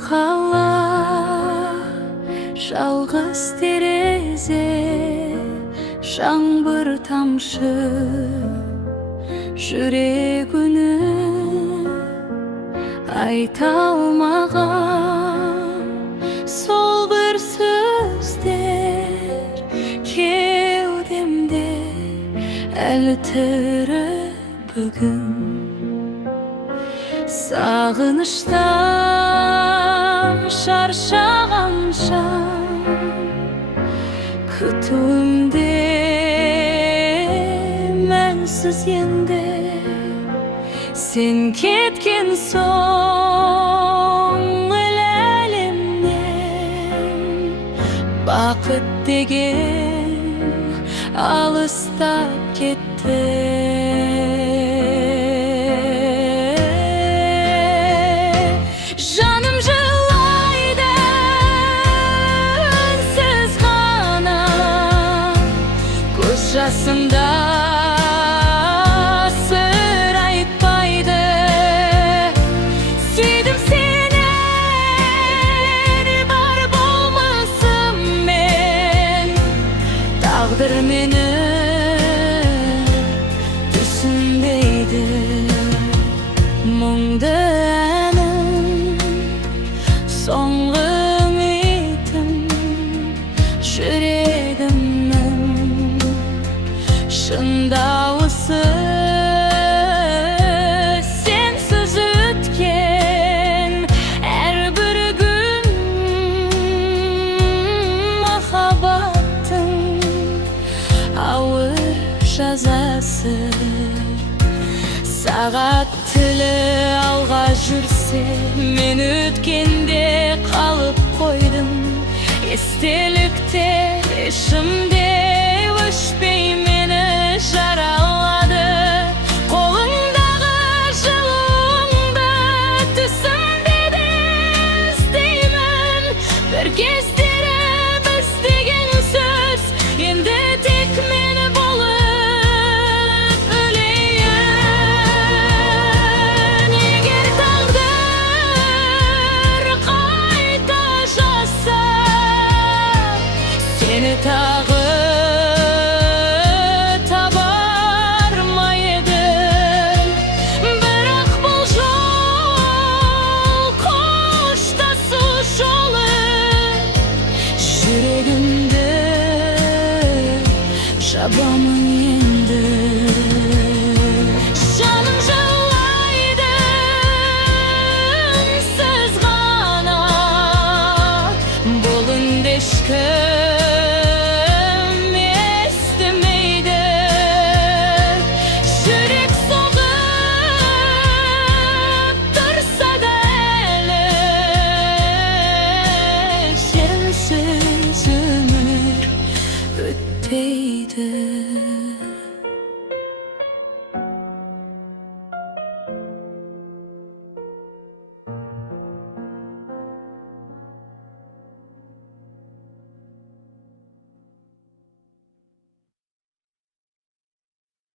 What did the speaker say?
kala, жалғыз терезе, жаңбыр тамшы жүрегіне айта алмаған сол бір сөздер кеудемде әлі тірі бүгін. Sağınıştan şarşağanша күтуімде мәнсіз енді сен кеткен соң әлемнен бақыт деген алыстап кетті. Жасында сыр айтпайды, сүйдім сені бар болмысымен, тағдыр мені түсінбейді. Мұңды әнім соңғы үмітім жүрегімнің шын дауысы, сенсіз өткен әрбір күн махаббаттың ауыр жазасы. Сағат тілі алға жүрсе, мен өткенде қалып қойдым. Естеліктер ішімде өшпей мені жаралады. Қолыңдағы жылуыңды түсімде де іздеймін. Бір кездері біз деген сөз енді тек мені болып өлейін. Егер тағдыр қайта жазса, сені тағы